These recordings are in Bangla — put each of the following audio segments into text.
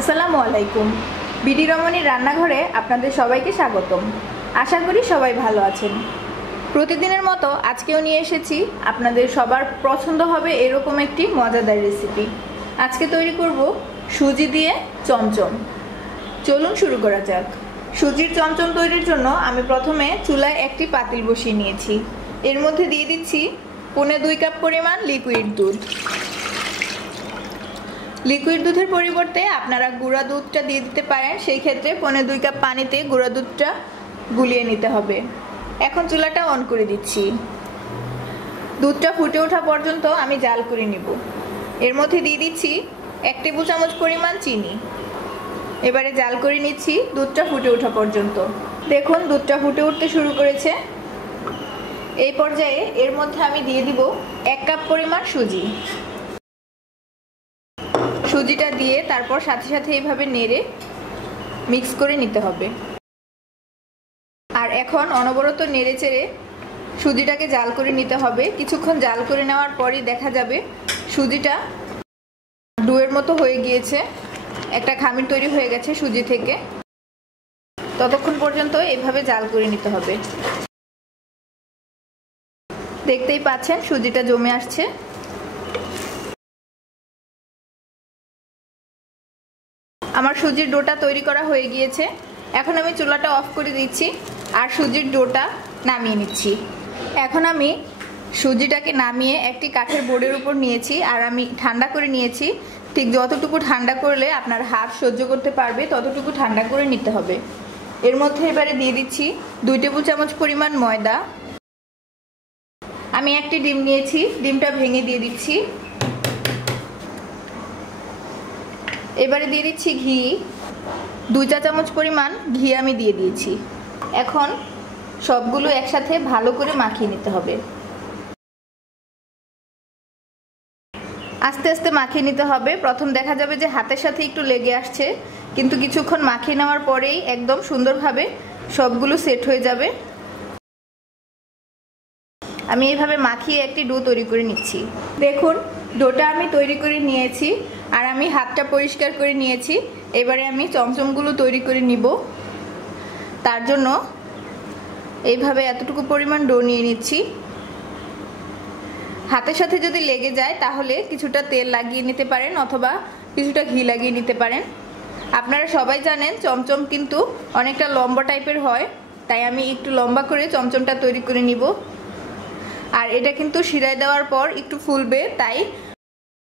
আসসালামু আলাইকুম। বিডি রমণীর রান্নাঘরে আপনাদের সবাইকে স্বাগতম। আশা করি সবাই ভালো আছেন। প্রতিদিনের মতো আজকেও নিয়ে এসেছি আপনাদের সবার পছন্দ হবে এরকম একটি মজাদার রেসিপি। আজকে তৈরি করব সুজি দিয়ে চমচম। চলুন শুরু করা যাক। সুজির চমচম তৈরির জন্য আমি প্রথমে চুলায় একটি পাতিল বসিয়ে নিয়েছি। এর মধ্যে দিয়ে দিচ্ছি 1.25 কাপ পরিমাণ লিকুইড দুধ। লিকুইড দুধের পরিবর্তে আপনারা গুঁড়া দুধটা দিয়ে দিতে পারেন। সেই ক্ষেত্রে 1.25 কাপ পানিতে গুঁড়া দুধটা গুলিয়ে নিতে হবে। এখন চুলাটা অন করে দিচ্ছি। দুধটা ফুটে ওঠা পর্যন্ত আমি জাল করে নিব। এর মধ্যে দিয়ে দিচ্ছি 1 টেবিল চামচ পরিমাণ চিনি। এবারে জাল করে নিচ্ছি দুধটা ফুটে ওঠা পর্যন্ত। দেখুন দুধটা ফুটে উঠতে শুরু করেছে। এই পর্যায়ে এর মধ্যে আমি দিয়ে দিব 1 কাপ পরিমাণ সুজি। সুজিটা দিয়ে তারপর সাথে সাথে এইভাবে নেড়ে মিক্স করে নিতে হবে। আর এখন অনবরত নেড়ে চেড়ে সুজিটাকে জাল করে নিতে হবে। কিছুক্ষণ জাল করে নেওয়ার পরই দেখা যাবে সুজিটা ডোয়ের মতো হয়ে গিয়েছে, একটা খামির তৈরি হয়ে গেছে সুজি থেকে। ততক্ষণ পর্যন্ত এইভাবে জাল করে নিতে হবে। দেখতেই পাচ্ছেন সুজিটা জমে আসছে। আমার সুজির ডোটা তৈরি করা হয়ে গিয়েছে। এখন আমি চুলাটা অফ করে দিচ্ছি আর সুজির ডোটা নামিয়ে নিচ্ছি। এখন আমি সুজিটাকে নামিয়ে একটি কাঠের বোর্ডের উপর নিয়েছি আর আমি ঠান্ডা করে নিয়েছি। ঠিক যতটুকু ঠান্ডা করলে আপনার হাত সহ্য করতে পারবে ততটুকু ঠান্ডা করে নিতে হবে। এর মধ্যে এবারে দিয়ে দিচ্ছি 2 টেবিল চামচ পরিমাণ ময়দা। আমি একটি ডিম নিয়েছি, ডিমটা ভেঙে দিয়ে দিচ্ছি। এবারে দিয়ে দিচ্ছি ঘি, 2 চা চামচ পরিমাণ ঘি আমি দিয়ে দিয়েছি। এখন সবগুলো একসাথে ভালো করে মাখিয়ে নিতে হবে। আস্তে আস্তে মাখিয়ে নিতে হবে। প্রথম দেখা যাবে যে হাতের সাথে একটু লেগে আসছে, কিন্তু কিছুক্ষণ মাখিয়ে নেওয়ার পরেই একদম সুন্দরভাবে সবগুলো সেট হয়ে যাবে। আমি এইভাবে মাখিয়ে একটি ডো তৈরি করে নিচ্ছি। দেখুন ডোটা আমি তৈরি করে নিয়েছি আর আমি হাতটা পরিষ্কার করে নিয়েছি। এবারে আমি চমচমগুলো তৈরি করে নিব। তার জন্য এইভাবে এতটুকু পরিমাণ ডো নিয়ে নিচ্ছি। হাতের সাথে যদি লেগে যায় তাহলে কিছুটা তেল লাগিয়ে নিতে পারেন অথবা কিছুটা ঘি লাগিয়ে নিতে পারেন। আপনারা সবাই জানেন চমচম কিন্তু অনেকটা লম্বা টাইপের হয়, তাই আমি একটু লম্বা করে চমচমটা তৈরি করে নিব। আর এটা কিন্তু শিরায় দেওয়ার পর একটু ফুলবে, তাই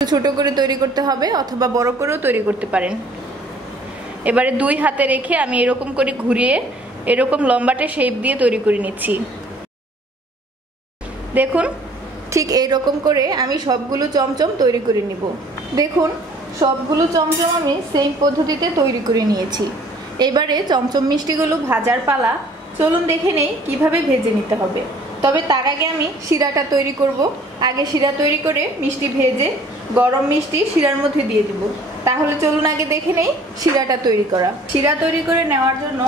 ছোট করে তৈরি করতে হবে অথবা বড় করেও তৈরি করতে পারেন। এবারে 2 হাতে রেখে আমি এরকম করে ঘুরিয়ে এরকম লম্বাটে শেপ দিয়ে তৈরি করে নিচ্ছি। দেখুন ঠিক এইরকম করে আমি সবগুলো চমচম তৈরি করে নিব। দেখুন সবগুলো চমচম আমি সেম পদ্ধতিতে তৈরি করে নিয়েছি। এবারে চমচম মিষ্টিগুলো ভাজার পালা। চলুন দেখে নেই কিভাবে ভেজে নিতে হবে। তবে তার আগে আমি শিরাটা তৈরি করব। আগে শিরা তৈরি করে মিষ্টি ভেজে গরম মিষ্টি শিরার মধ্যে দিয়ে দিব। তাহলে চলুন আগে দেখে নেই শিরাটা তৈরি করা। শিরা তৈরি করে নেওয়ার জন্য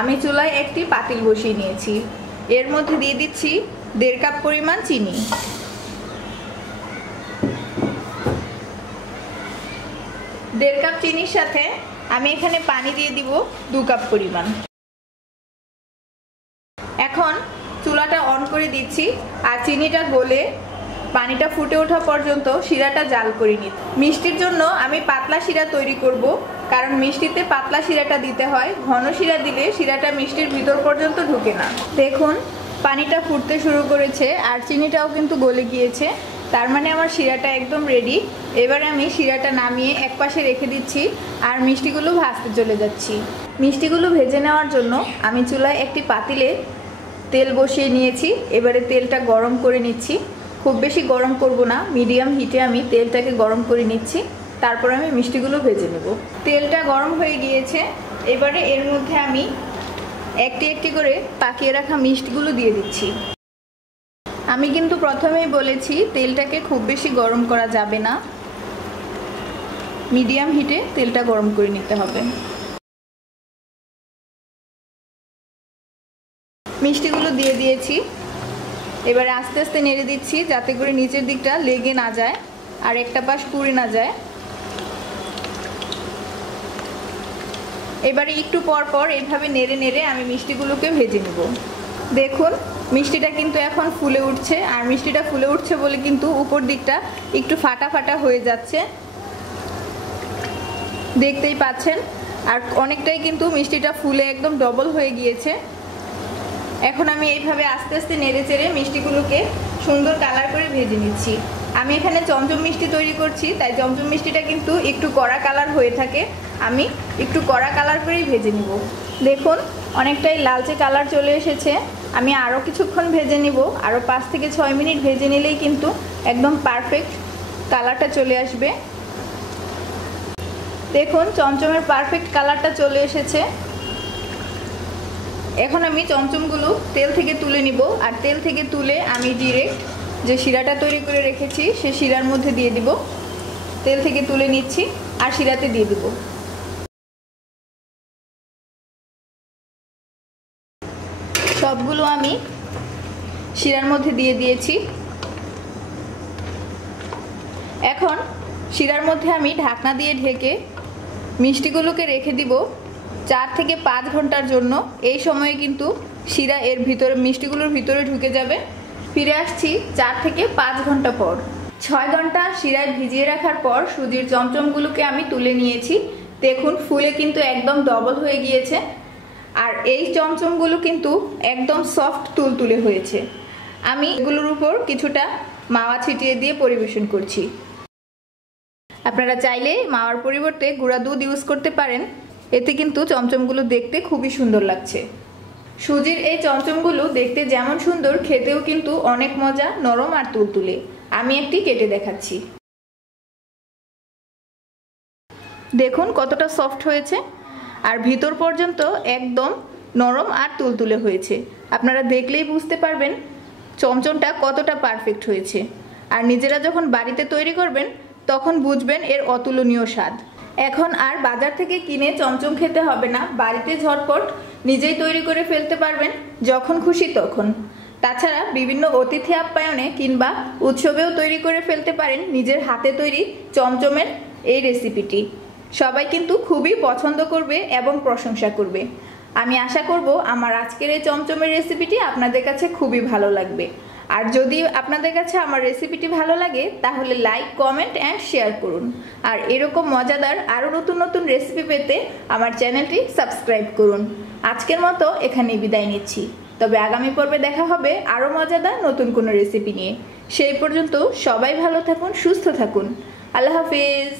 আমি চুলায় একটি পাতিল বসিয়ে নিয়েছি। এর মধ্যে দিয়ে দিচ্ছি 1.5 কাপ পরিমাণ চিনি। দেড় কাপ চিনির সাথে আমি এখানে পানি দিয়ে দিব 2 কাপ পরিমাণ। এখন চুলাটা অন করে দিচ্ছি আর চিনিটা গলে পানিটা ফুটে ওঠা পর্যন্ত শিরাটা জাল করে নিই। মিষ্টির জন্য আমি পাতলা শিরা তৈরি করব, কারণ মিষ্টিতে পাতলা শিরাটা দিতে হয়। ঘন শিরা দিলে শিরাটা মিষ্টির ভিতর পর্যন্ত ঢোকে না। দেখুন পানিটা ফুটতে শুরু করেছে আর চিনিটাও কিন্তু গলে গিয়েছে, তার মানে আমার শিরাটা একদম রেডি। এবার আমি শিরাটা নামিয়ে একপাশে রেখে দিচ্ছি আর মিষ্টিগুলো ভাজতে চলে যাচ্ছি। মিষ্টিগুলো ভেজে নেওয়ার জন্য আমি চুলায় একটি পাতিলে তেল বসিয়ে নিয়েছি। এবারে তেলটা গরম করে নিচ্ছি। খুব বেশি গরম করব না, মিডিয়াম হিটে আমি তেলটাকে গরম করে নিচ্ছি। তারপর আমি মিষ্টিগুলো ভেজে নেব। তেলটা গরম হয়ে গিয়েছে। এবারে এর মধ্যে আমি একটি একটি করে পাকিয়ে রাখা মিষ্টিগুলো দিয়ে দিচ্ছি। আমি কিন্তু প্রথমেই বলেছি তেলটাকে খুব বেশি গরম করা যাবে না, মিডিয়াম হিটে তেলটা গরম করে নিতে হবে। মিষ্টিগুলো দিয়ে দিয়েছি। এবারে আস্তে আস্তে নেড়ে দিচ্ছি যাতে করে নিচের দিকটা লেগে না যায় আর একটা পাশ পুড়ে না যায়। এবারে একটু পর পর এইভাবে নেড়ে নেড়ে আমি মিষ্টিগুলোকে ভেজে নেব। দেখুন মিষ্টিটা কিন্তু এখন ফুলে উঠছে, আর মিষ্টিটা ফুলে উঠছে বলে কিন্তু উপর দিকটা একটু ফাটা ফাটা হয়ে যাচ্ছে, দেখতেই পাচ্ছেন। আর অনেকটাই কিন্তু মিষ্টিটা ফুলে একদম ডবল হয়ে গিয়েছে। এখন আমি এইভাবে আস্তে আস্তে নেড়ে চেড়ে মিষ্টিগুলোকে সুন্দর কালার করে ভেজে নিচ্ছি। আমি এখানে চমচম মিষ্টি তৈরি করছি, তাই চমচম মিষ্টিটা কিন্তু একটু কড়া কালার হয়ে থাকে, আমি একটু কড়া কালার করেই ভেজে নিব। দেখুন অনেকটাই লালচে কালার চলে এসেছে। আমি আরও কিছুক্ষণ ভেজে নিব, আরও 5 থেকে 6 মিনিট ভেজে নিলেই কিন্তু একদম পারফেক্ট কালারটা চলে আসবে। দেখুন চমচমের পারফেক্ট কালারটা চলে এসেছে। এখন আমি চমচমগুলো তেল থেকে তুলে নিব, আর তেল থেকে তুলে আমি ডিরেক্ট যে শিরাটা তৈরি করে রেখেছি সে শিরার মধ্যে দিয়ে দিব। তেল থেকে তুলে নিচ্ছি আর শিরাতে দিয়ে দিব। সবগুলো আমি শিরার মধ্যে দিয়ে দিয়েছি। এখন শিরার মধ্যে আমি ঢাকনা দিয়ে ঢেকে মিষ্টিগুলোকে রেখে দিব 4 থেকে 5 ঘন্টার জন্য। এই সময়ে কিন্তু শিরা এর ভিতরে মিষ্টিগুলোর ভিতরে ঢুকে যাবে। ফিরে আসছি 4 থেকে 5 ঘন্টা পর। 6 ঘন্টা শিরায় ভিজিয়ে রাখার পর সুজির চমচমগুলোকে আমি তুলে নিয়েছি। দেখুন ফুলে কিন্তু একদম ডবল হয়ে গিয়েছে, আর এই চমচমগুলো কিন্তু একদম সফট তুলতুলে হয়েছে। আমি এগুলোর উপর কিছুটা মাওয়া ছিটিয়ে দিয়ে পরিবেশন করছি। আপনারা চাইলে মাওয়ার পরিবর্তে গুঁড়া দুধ ইউজ করতে পারেন, এতে কিন্তু চমচমগুলো দেখতে খুবই সুন্দর লাগছে। সুজির এই চমচমগুলো দেখতে যেমন সুন্দর, খেতেও কিন্তু অনেক মজা, নরম আর তুলতুলে। আমি একটি কেটে দেখাচ্ছি। দেখুন কতটা সফট হয়েছে, আর ভিতর পর্যন্ত একদম নরম আর তুলতুলে হয়েছে। আপনারা দেখলেই বুঝতে পারবেন চমচমটা কতটা পারফেক্ট হয়েছে। আর নিজেরা যখন বাড়িতে তৈরি করবেন তখন বুঝবেন এর অতুলনীয় স্বাদ। এখন আর বাজার থেকে কিনে চমচম খেতে হবে না, বাড়িতে ঝটপট নিজেই তৈরি করে ফেলতে পারবেন যখন খুশি তখন। তাছাড়া বিভিন্ন অতিথি আপ্যায়নে কিংবা উৎসবেও তৈরি করে ফেলতে পারেন নিজের হাতে তৈরি চমচমের এই রেসিপিটি। সবাই কিন্তু খুবই পছন্দ করবে এবং প্রশংসা করবে। আমি আশা করব আমার আজকের এই চমচমের রেসিপিটি আপনাদের কাছে খুবই ভালো লাগবে। আর যদি আপনাদের কাছে আমার রেসিপিটি ভালো লাগে তাহলে লাইক, কমেন্ট অ্যান্ড শেয়ার করুন। আর এরকম মজাদার আরও নতুন নতুন রেসিপি পেতে আমার চ্যানেলটি সাবস্ক্রাইব করুন। আজকের মতো এখানেই বিদায় নিচ্ছি, তবে আগামী পর্বে দেখা হবে আরও মজাদার নতুন কোনো রেসিপি নিয়ে। সেই পর্যন্ত সবাই ভালো থাকুন, সুস্থ থাকুন। আল্লাহ হাফিজ।